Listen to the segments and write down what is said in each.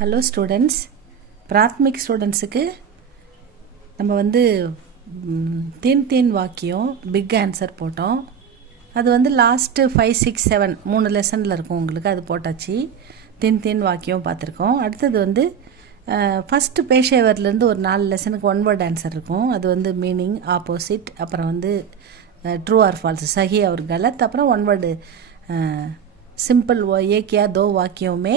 Hello students, Prathmik ஸ்டூடெண்ட்ஸுக்கு நம்ம வந்து தீன் வாக்கியம் பிக் ஆன்சர் போட்டோம். அது வந்து லாஸ்ட்டு 5, 6, 7 3 லெசனில் இருக்கும் உங்களுக்கு. அது போட்டாச்சு. தீன் வாக்கியம் பார்த்துருக்கோம். அடுத்தது வந்து ஃபஸ்ட்டு பேஷேவர்லேருந்து ஒரு 4 லெசனுக்கு 1 வேர்ட் ஆன்சர் இருக்கும். அது வந்து மீனிங், ஆப்போசிட், அப்புறம் வந்து ட்ரூ ஆர் ஃபால்ஸ், சஹி और गलत, அப்புறம் 1 வேர்டு சிம்பிள் एक या दो வாக்கியமே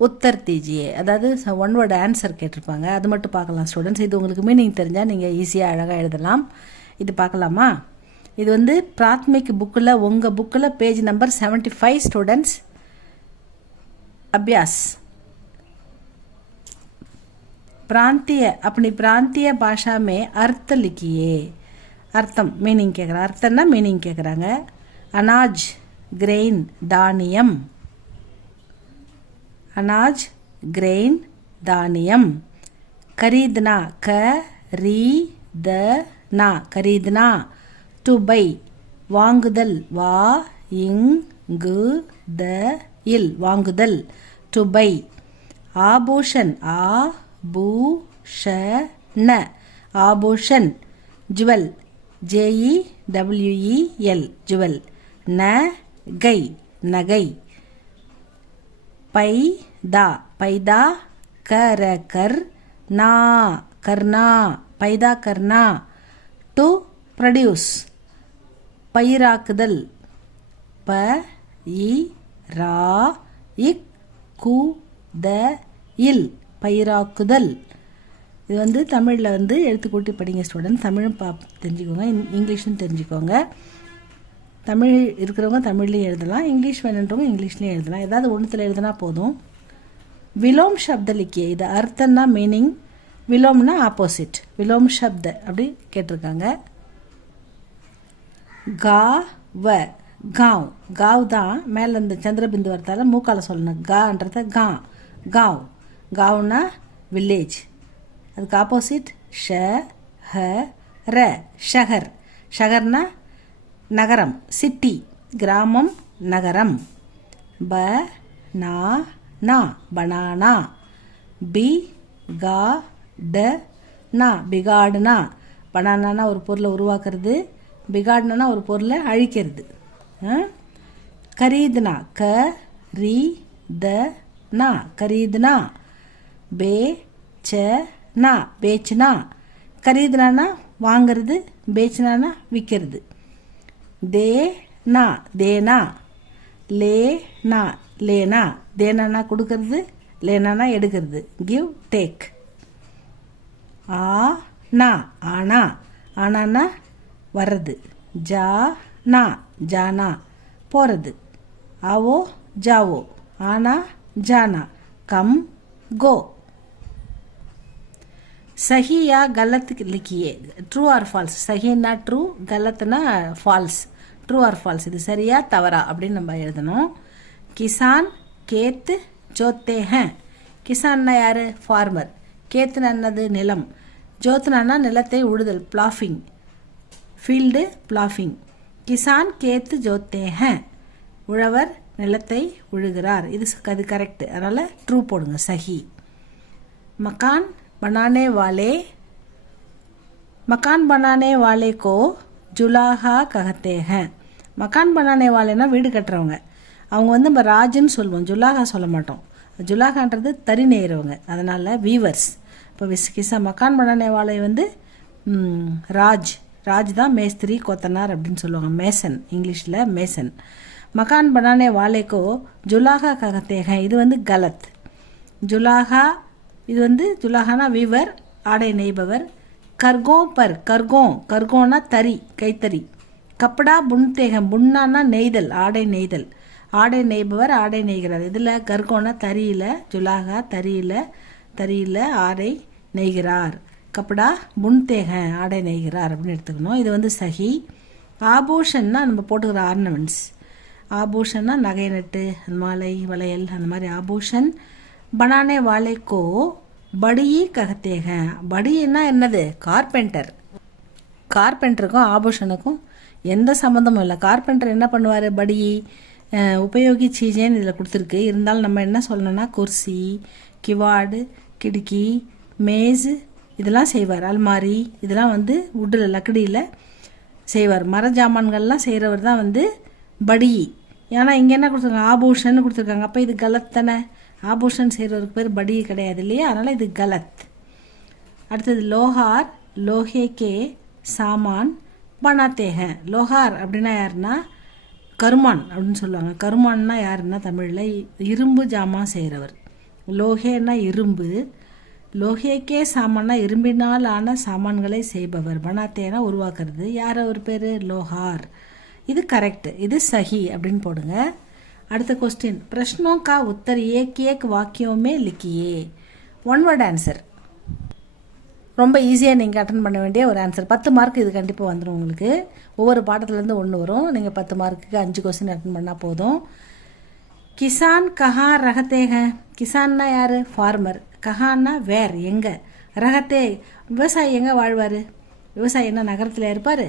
உத்தர் தீஜியே, அதாவது 1 வேர்டு ஆன்சர் கேட்டிருப்பாங்க. அது மட்டும் பார்க்கலாம் ஸ்டூடெண்ட்ஸ். இது உங்களுக்கு மீனிங் தெரிஞ்சால் நீங்கள் ஈஸியாக அழகாக எழுதலாம். இது பார்க்கலாமா? இது வந்து பிராத்மிக் புக்கில், உங்கள் புக்கில் பேஜ் நம்பர் 75 ஸ்டூடெண்ட்ஸ். अभ्यास प्रांतीय, अपनी प्रांतीय भाषा में अर्थ लिखिए. अर्थम मीनिंग கேட்குறாங்க. அர்த்தம்னா மீனிங் கேட்குறாங்க. அனாஜ் கிரெயின் தானியம், अनाज ग्रेन धान्यम. खरीदना खरीदना, खरीदना. टू बाई वांगुदल वांगुदल, वांगुदल. To buy. आभूषण आभूषण, आभूषण. Jewel JEWEL, jewel. नगை नगை. पैदा पैदा करना, करना, पैदा करना. टू प्रोड्यूस பயிராக்குதல், பயிராக்குதல், பயிராக்குதல். இது வந்து தமிழில் வந்து எழுத்துக்கூட்டி படிங்க ஸ்டூடெண்ட். தமிழும் தெரிஞ்சுக்கோங்க, இங்கிலீஷும் தெரிஞ்சுக்கோங்க. தமிழ் இருக்கிறவங்க தமிழ்லேயும் எழுதலாம், இங்கிலீஷ் வேணுன்றவங்க இங்கிலீஷ்லேயும் எழுதலாம். ஏதாவது ஒன்றுத்தில் எழுதினா போதும். விலோம் சப்த லிக்கிய, இது அர்த்தம்னா மீனிங், விலோம்னா ஆப்போசிட். விலோம் சப்த அப்படி கேட்டிருக்காங்க. காவ, காவ். காவ் தான் மேலே இந்த சந்திரபிந்து வரத்தால் மூக்கால சொல்லணும். கான்றத கா, காவ். காவ்னா வில்லேஜ். அதுக்கு ஆப்போசிட் ஷஹர, ஷஹர். ஷஹர்னா நகரம், சிட்டி. கிராமம், நகரம். Banana, banana. பிகாடனா, பிகாடுனா. பனானானா ஒரு பொருளை உருவாக்குறது, பிகாடுனா ஒரு பொருளை அழிக்கிறது. கரீதுனா கரீதனா, கரீதுனா. பேச்சனா, பேச்சுனா. கரீதுனா வாங்கிறது, பேச்சுனா விற்கிறது. தேனா, தேனா. லேனா, லேனா. தேனா கொடுக்கறது, லேனா எடுக்கிறது. Give, take. ஆனா, ஆனா. ஆனானா வர்றது. ஜானா, ஜானா போகிறது. आवो जाओ, आना जाना. कम, गो. सही या गलत लिखिए. ट्रू और फॉल्स. सहीना ट्रू, गलतना ஃபால்ஸ். ட்ரூ ஆர் ஃபால்ஸ், இது சரியா தவறா அப்படின்னு நம்ம எழுதணும். கிசான் கேத் ஜோத்தே ஹேன். கிசான்னா யார்? ஃபார்மர். கேத்துனா என்னது? நிலம். ஜோத்னா நிலத்தை உழுதல், பிளாஃபிங். ஃபீல்டு, பிளாஃபிங். கிசான் கேத்து ஜோத்தே ஹேன், உழவர் நிலத்தை உழுகிறார். இது கரெக்டு, அதனால் ட்ரூ போடுங்க, சஹி. மக்கான் बनाने वाले, मकान बनाने वाले को जुलाहा कहते हैं. மக்கான் बनाने वालेனா வீடு கட்டுறவங்க. அவங்க வந்து நம்ம ராஜுன்னு சொல்லுவோம், ஜுலாகா சொல்ல மாட்டோம். ஜுலாகான்றது தறி நெய்கிறவங்க, அதனால் வீவர்ஸ். இப்போ கிசா மக்கான் बनाने वाले வந்து ராஜ். ராஜ் தான் மேஸ்திரி, கொத்தனார் அப்படின்னு சொல்லுவாங்க. மேசன், இங்கிலீஷில் மேசன். மக்கான் बनाने वाले को जुलाहा कहते हैं, இது வந்து கலத். ஜுலாகா, இது வந்து ஜுலாகானா வீவர், ஆடை நெய்பவர். கர்கோ பர், கர்கோ, கர்கோனா தறி, கைத்தறி. கப்படா புன்தேகம், புன்னானா நெய்தல், ஆடை நெய்தல். ஆடை நெய்பவர், ஆடை நெய்கிறார். இதில் கர்கோனா தறியில், ஜுலாகா தறியில், தறியில் ஆடை நெய்கிறார். கப்படா புன்தேகன், ஆடை நெய்கிறார் அப்படின்னு எடுத்துக்கணும். இது வந்து சஹி. ஆபூஷன்னா நம்ம போட்டுக்கிற ஆர்னமெண்ட்ஸ். ஆபூஷன்னா நகை நட்டு, மாலை, வளையல், அந்த மாதிரி ஆபூஷன். बनाने वाले को बड़ी कहते हैं. बड़ीன்னா என்னது? கார்பெண்டர். கார்பெண்டருக்கும் ஆபூஷனுக்கும் எந்த சம்மந்தமும் இல்லை. கார்பெண்டர் என்ன பண்ணுவார்? படி உபயோகி சீஜேன்னு இதில் கொடுத்துருக்கு. இருந்தாலும் நம்ம என்ன சொல்லணும்னா குர்சி, கிவாடு, கிடுக்கி, மேஸு இதெல்லாம் செய்வார். அல்மாரி இதெல்லாம் வந்து உட்டில் லக்கடியில் செய்வார். மர ஜாமான்கள்லாம் செய்கிறவர் தான் வந்து படி. ஏன்னா இங்கே என்ன கொடுத்துருக்காங்க, ஆபூஷன் கொடுத்துருக்காங்க. அப்போ இது கலத் தானே. ஆபூஷன் செய்கிறவருக்கு பேர் படி கிடையாது இல்லையா, அதனால் இது கலத். அடுத்தது லோஹார், லோஹே கே சாமான் பனாத்தே ஹே. லோஹார் அப்படின்னா யாருன்னா கருமான் அப்படின்னு சொல்லுவாங்க. கருமான்னா யாருன்னா தமிழில் இரும்பு ஜாமான் செய்கிறவர். லோஹேன்னா இரும்பு, லோஹேக்கே சாமான்னா இரும்பினால் ஆன சாமான்களை செய்பவர். பனாத்தேனா உருவாக்குறது. யார் அவர் பேர்? லோஹார். இது கரெக்ட், இது சஹி அப்படின்னு போடுங்க. அடுத்த கொஸ்டின், பிரஷ்னோं का उत्तर एक एक वाक्यों में लिखिए. One word answer. ரொம்ப ஈஸியாக நீங்கள் அட்டன் பண்ண வேண்டிய ஒரு ஆன்சர். 10 மார்க் இது கண்டிப்பாக வந்துடும் உங்களுக்கு. ஒவ்வொரு பாடத்துலேருந்து ஒன்று வரும். நீங்கள் 10 மார்க்குக்கு 5 கொஸ்டின் அட்டன் பண்ணால் போதும். கிசான் கஹா ரகத்தே ஹே. கிசான்னா யார்? ஃபார்மர். கஹான்னா வேர், எங்கே. ரகத்தே விவசாயி எங்கே வாழ்வார்? விவசாயி என்ன நகரத்தில் இருப்பார்?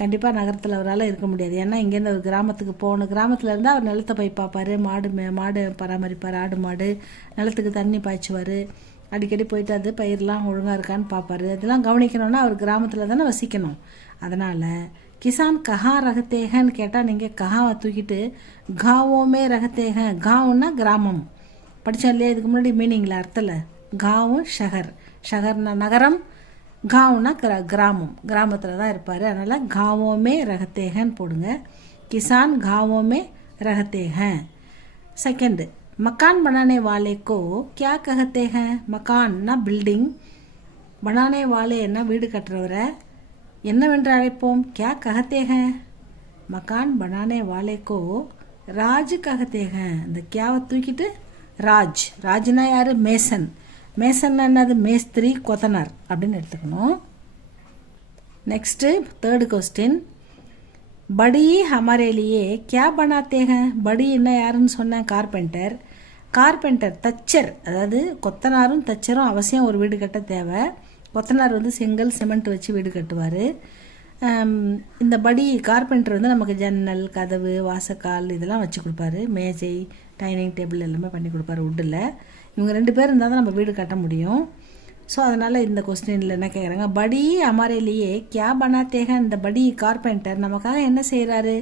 கண்டிப்பாக நகரத்தில் அவரால் இருக்க முடியாது. ஏன்னா இங்கேருந்து அவர் கிராமத்துக்கு போகணும். கிராமத்தில் இருந்தால் அவர் நிலத்தை போய் பார்ப்பார், மாடு பராமரிப்பார், ஆடு மாடு, நிலத்துக்கு தண்ணி பாய்ச்சுவார், அடிக்கடி போயிட்டு அது பயிரெலாம் ஒழுங்காக இருக்கான்னு பார்ப்பார். இதெல்லாம் கவனிக்கணும்னா அவர் கிராமத்தில் தானே வசிக்கணும். அதனால் கிசான் கஹா ரகத்தேகன்னு கேட்டால் நீங்கள் கஹாவை தூக்கிட்டு காவோமே ரகத்தேக. காவுன்னா கிராமம். படித்தோம் இல்லையா இதுக்கு முன்னாடி மீனிங்கில் அர்த்தத்தில். காவும் ஷஹர். ஷஹர்னா நகரம், காவுன்னா கிராமம். கிராமத்தில் தான் இருப்பார். அதனால் காவோமே ரகத்தேகன்னு போடுங்க. கிசான் காவோமே ரகத்தேக. செகண்ட், मकान बनाने वाले को क्या कहते हैं? मकान ना बिल्डिंग, बनाने वाले ना வீடு கட்டுறவரை என்னவென்று அழைப்போம்? क्या कहते हैं? मकान बनाने वाले को राज कहते हैं. இந்த கியாவை தூக்கிட்டு ராஜ். ராஜ்னா யார்? மேசன். மேசன் என்னது? மேஸ்திரி, கொத்தனார் அப்படின்னு எடுத்துக்கணும். நெக்ஸ்ட்டு தேர்டு கொஸ்டின், படி ஹமாரே லியே கியா பனாத்தே ஹே. படி என்ன யாருன்னு சொன்னேன்? கார்பெண்டர். கார்பெண்டர் தச்சர். அதாவது கொத்தனாரும் தச்சரும் அவசியம் ஒரு வீடு கட்ட தேவை. கொத்தனார் வந்து செங்கல் சிமெண்ட் வச்சு வீடு கட்டுவார். இந்த படி கார்பெண்டர் வந்து நமக்கு ஜன்னல், கதவு, வாசக்கால் இதெல்லாம் வச்சு கொடுப்பாரு. மேஜை, டைனிங் டேபிள் எல்லாமே பண்ணி கொடுப்பாரு உட்டில். இவங்க 2 பேர் இருந்தால் தான் நம்ம வீடு கட்ட முடியும். ஸோ அதனால் இந்த கொஸ்டினில் என்ன கேட்குறாங்க, படி அமாரேலியே கியா பனாத்தேக. இந்த படி கார்பெண்டர் நமக்காக என்ன செய்கிறாரு?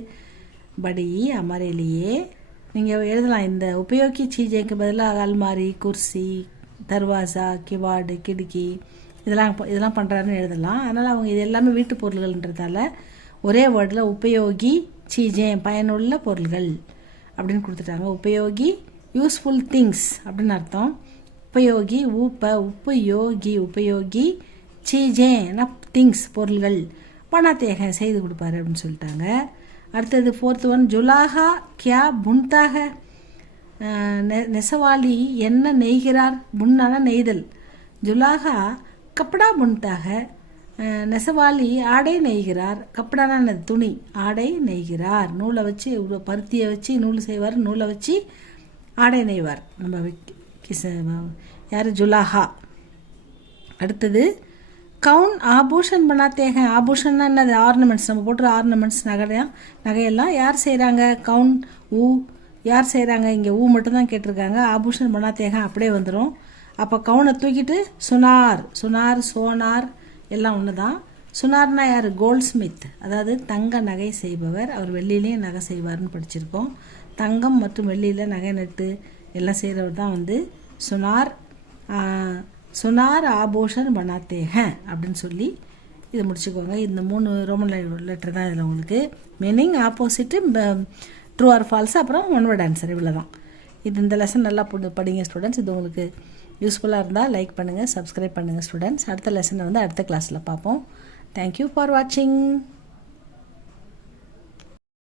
படி அமாரேலியே நீங்கள் எழுதலாம். இந்த உபயோகி சீஜைக்கு பதிலாக அல்மாரி, குர்சி, தர்வாசா, கிவாடு, கிடுக்கி இதெல்லாம் பண்ணுறாருன்னு எழுதலாம். அதனால் அவங்க இது எல்லாமே வீட்டு பொருள்கள்ன்றதால ஒரே வேர்டில் உபயோகி சீஜே பயனுள்ள பொருள்கள் அப்படின்னு கொடுத்துட்டாங்க. உபயோகி யூஸ்ஃபுல் திங்ஸ் அப்படின்னு அர்த்தம். உபயோகி உபயோகி உபயோகி சீஜேனா திங்ஸ் பொருள்கள், பணத்தேக செய்து கொடுப்பாரு அப்படின்னு சொல்லிட்டாங்க. அடுத்தது 4th ஒன், ஜுலாஹா கியா புன்தாக. நெசவாளி என்ன நெய்கிறார்? புன்னான நெய்தல். ஜுலாஹா கப்படா புன்தாக. நெசவாளி ஆடை நெய்கிறார். கப்படான துணி, ஆடை நெய்கிறார். நூலை வச்சு பருத்தியை வச்சு நூல் செய்வார், நூலை வச்சு ஆடை நெய்வார் நம்ம யார்? ஜுலாஹா. அடுத்தது கவுன் ஆபூஷன் பனாத்தேக. ஆபூஷன்னா என்னது? ஆர்னமெண்ட்ஸ். நம்ம போட்டுற ஆர்னமெண்ட்ஸ், நகையெல்லாம் யார் செய்கிறாங்க? கவுன் ஊ யார் செய்கிறாங்க? இங்கே ஊ மட்டும்தான் கேட்டிருக்காங்க. ஆபூஷன் பனாத்தேக அப்படியே வந்துடும். அப்போ கவுனை தூக்கிட்டு சுனார். சுனார், சோனார் எல்லாம் ஒன்று தான். சுனார்னா யார்? கோல்ட் ஸ்மித், அதாவது தங்க நகை செய்பவர். அவர் வெள்ளியிலையும் நகை செய்வார்னு படிச்சிருக்கோம். தங்கம் மற்றும் வெள்ளியில் நகை நட்டு எல்லாம் செய்கிறவர் தான் வந்து சுனார். சுனார் ஆபூஷன் பனாத்தே ஹே அப்படின்னு சொல்லி இதை முடிச்சுக்கோங்க. இந்த 3 ரோமன் லெட்டர் தான் இதில் உங்களுக்கு. Meaning, opposite, true or falls, அப்புறம் ஒன் வேர்ட் ஆன்சர். இவ்வளோ தான். இந்த லெசன் நல்லா படிங்க ஸ்டூடெண்ட்ஸ். இது உங்களுக்கு யூஸ்ஃபுல்லாக இருந்தால் லைக் பண்ணுங்கள், சப்ஸ்கிரைப் பண்ணுங்கள் ஸ்டூடெண்ட்ஸ். அடுத்த லெசனை வந்து அடுத்த கிளாஸில் பார்ப்போம். தேங்க்யூ ஃபார் வாட்சிங்.